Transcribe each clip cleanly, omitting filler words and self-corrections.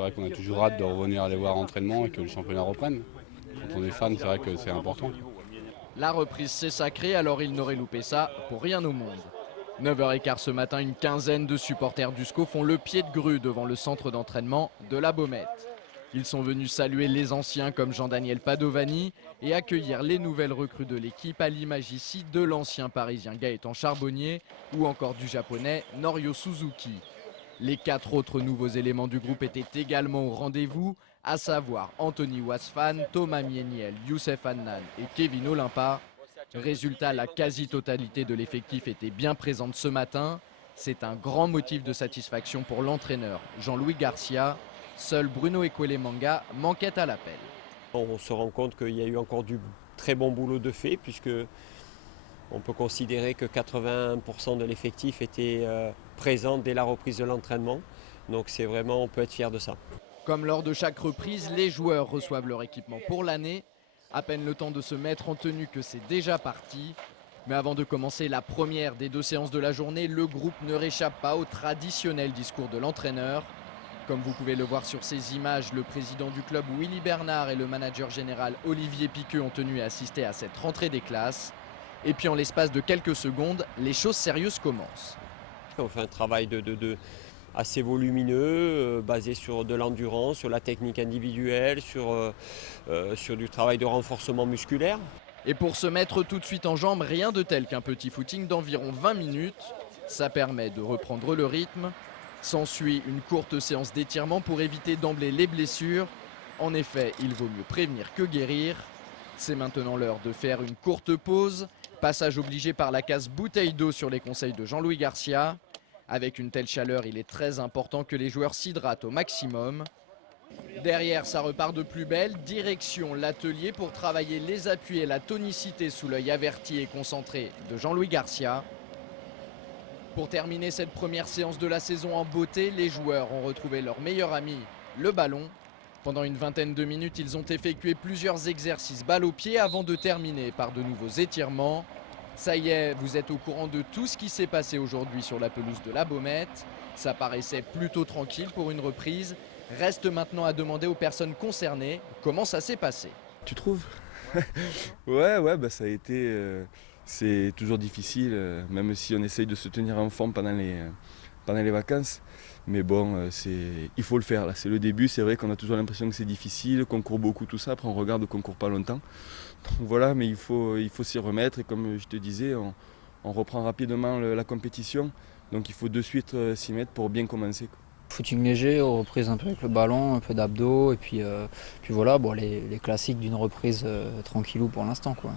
c'est vrai qu'on a toujours hâte de revenir aller voir l'entraînement et que le championnat reprenne. Quand on est fan, c'est vrai que c'est important. La reprise c'est sacré, alors il n'aurait loupé ça pour rien au monde. 9h15 ce matin, une quinzaine de supporters du SCO font le pied de grue devant le centre d'entraînement de la Baumette. Ils sont venus saluer les anciens comme Jean-Daniel Padovani et accueillir les nouvelles recrues de l'équipe, à l'image ici de l'ancien parisien Gaëtan Charbonnier ou encore du japonais Norio Suzuki. Les 4 autres nouveaux éléments du groupe étaient également au rendez-vous, à savoir Anthony Wasfan, Thomas Mieniel, Youssef Hannan et Kevin Olympa. Résultat, la quasi-totalité de l'effectif était bien présente ce matin. C'est un grand motif de satisfaction pour l'entraîneur Jean-Louis Garcia. Seul Bruno Ekwelemanga manquait à l'appel. On se rend compte qu'il y a eu encore du très bon boulot de fait, puisque on peut considérer que 80% de l'effectif était présent dès la reprise de l'entraînement. Donc c'est vraiment, on peut être fier de ça. Comme lors de chaque reprise, les joueurs reçoivent leur équipement pour l'année. À peine le temps de se mettre en tenue que c'est déjà parti. Mais avant de commencer la première des 2 séances de la journée, le groupe ne réchappe pas au traditionnel discours de l'entraîneur. Comme vous pouvez le voir sur ces images, le président du club Willy Bernard et le manager général Olivier Piqueux ont tenu à assister à cette rentrée des classes. Et puis en l'espace de quelques secondes, les choses sérieuses commencent. On fait un travail assez volumineux, basé sur de l'endurance, sur la technique individuelle, sur du travail de renforcement musculaire. Et pour se mettre tout de suite en jambes, rien de tel qu'un petit footing d'environ 20 minutes. Ça permet de reprendre le rythme. S'ensuit une courte séance d'étirement pour éviter d'emblée les blessures. En effet, il vaut mieux prévenir que guérir. C'est maintenant l'heure de faire une courte pause. Passage obligé par la case bouteille d'eau sur les conseils de Jean-Louis Garcia. Avec une telle chaleur, il est très important que les joueurs s'hydratent au maximum. Derrière, ça repart de plus belle. Direction l'atelier pour travailler les appuis et la tonicité sous l'œil averti et concentré de Jean-Louis Garcia. Pour terminer cette première séance de la saison en beauté, les joueurs ont retrouvé leur meilleur ami, le ballon. Pendant une vingtaine de minutes, ils ont effectué plusieurs exercices balle au pied avant de terminer par de nouveaux étirements. Ça y est, vous êtes au courant de tout ce qui s'est passé aujourd'hui sur la pelouse de la Baumette. Ça paraissait plutôt tranquille pour une reprise. Reste maintenant à demander aux personnes concernées comment ça s'est passé. Tu trouves? Ouais, bah ça a été... c'est toujours difficile, même si on essaye de se tenir en forme pendant les vacances. Mais bon, il faut le faire, là. C'est le début, c'est vrai qu'on a toujours l'impression que c'est difficile, qu'on court beaucoup, tout ça. Après, on regarde qu'on ne court pas longtemps. Donc voilà, mais il faut s'y remettre. Et comme je te disais, on reprend rapidement la compétition. Donc il faut de suite s'y mettre pour bien commencer, quoi. Footing léger, reprise un peu avec le ballon, un peu d'abdos. Et puis voilà, bon, les classiques d'une reprise tranquillou pour l'instant, quoi.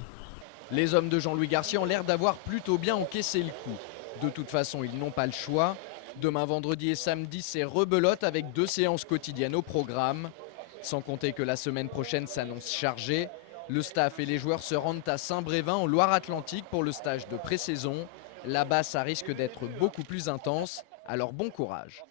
Les hommes de Jean-Louis Garcia ont l'air d'avoir plutôt bien encaissé le coup. De toute façon, ils n'ont pas le choix. Demain, vendredi et samedi, c'est rebelote avec 2 séances quotidiennes au programme. Sans compter que la semaine prochaine s'annonce chargée. Le staff et les joueurs se rendent à Saint-Brévin en Loire-Atlantique pour le stage de pré-saison. Là-bas, ça risque d'être beaucoup plus intense, alors bon courage.